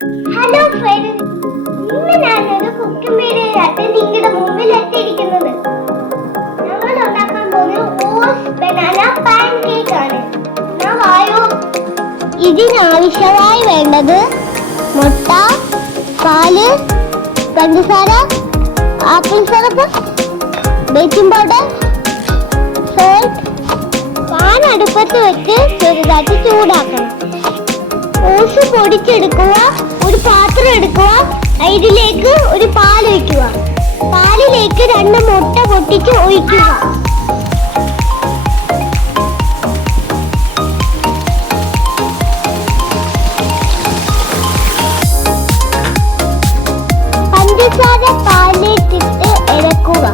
Hello friends, ഇന്ന് ഞാനൊരു cooking video ആയിട്ട് നിങ്ങളുടെ മുമ്പിൽ എത്തിയിരിക്കുന്നത്. ഞങ്ങൾ ഉണ്ടാക്കാൻ പോകുന്നത് ഓട്സ് ബനാന പാൻ കേക്ക് ആണ്. ഇതിനാവശ്യമായി വേണ്ടത് മുട്ട, പാല്, പഞ്ചസാര, apple syrup, baking powder, salt. Pan അടുപ്പത്ത് വെച്ച് ചെറുതായിട്ട് ചൂടാക്കണം. ഓട്സ് പൊടിച്ചെടുക്കുക. ഒരു പാത്രം എടുക്കുക. അതിലേക്ക് ഒരു പാൽ ഒഴിക്കുക. പാലിലേക്ക് 2 മുട്ട പൊട്ടിച്ച് ഒഴിക്കുക. പഞ്ചസാര പാലിട്ടിട്ട് ഇളക്കുക.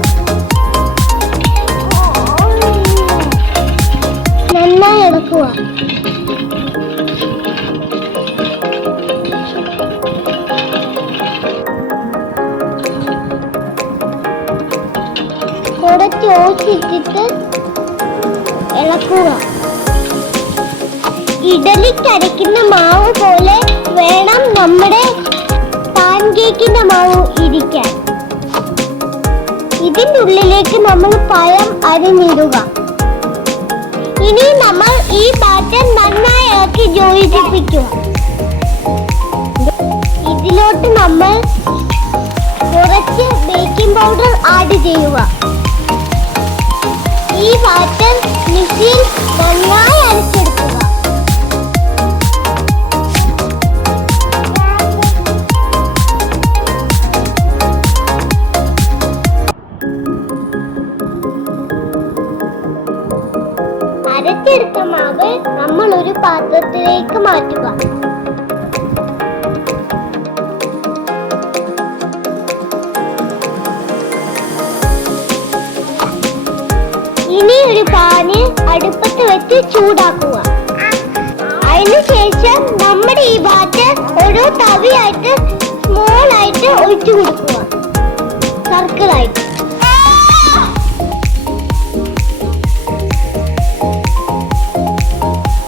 നന്നായി ഇളക്കുക. കുറച്ച് ഓച്ചിട്ടിട്ട് ഇളക്കുക. ഇഡലിക്ക് അരയ്ക്കുന്ന മാവ് പോലെ വേണം നമ്മുടെ പാൻ കേക്കിന്റെ മാവ് ഇരിക്കാൻ. ഇതിൻ്റെ ഉള്ളിലേക്ക് നമ്മൾ പഴം അരിഞ്ഞിടുക. ഇനി നമ്മൾ ഈ ബാറ്റർ നന്നായി ഇളക്കി യോജിപ്പിക്കുക. ഇതിലോട്ട് നമ്മൾ കുറച്ച് ബേക്കിംഗ് പൗഡർ ആഡ് ചെയ്യുക. ഈ ബാറ്റർ മിക്സിയിൽ നന്നായി അരച്ചെടുക്കുക. അരച്ചെടുത്ത മാവ് നമ്മൾ ഒരു പാത്രത്തിലേക്ക് മാറ്റുക. ഇനി ഒരു പാന് അടുപ്പത്ത് വെച്ച് ചൂടാക്കുക. അതിനുശേഷം നമ്മുടെ ഈ ബാറ്റർ ഓരോ തവിയായിട്ട് സ്മോൾ ആയിട്ട് ഒഴിച്ചു കൊടുക്കുക. സർക്കിളായിട്ട്.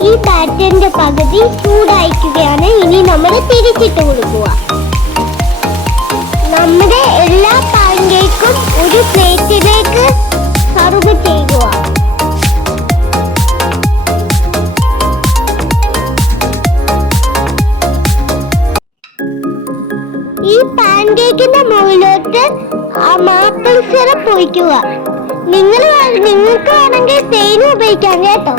ഈ ബാറ്ററിന്റെ പകുതി ചൂടായിരിക്കുകയാണ്. ഇനി നമ്മൾ തിരിച്ചിട്ട് കൊടുക്കുക. നമ്മുടെ എല്ലാ പാൻ കേക്കും ഒരു പ്ലേറ്റിലേക്ക് സർവ് ചെയ്യുക. ഈ പാൻ കേക്കിന്റെ മുകളിലോട്ട് ആപ്പിൾ സിറപ്പ് ഒഴിക്കുക. നിങ്ങൾക്ക് വേണമെങ്കിൽ തേൻ ഉപയോഗിക്കാം കേട്ടോ.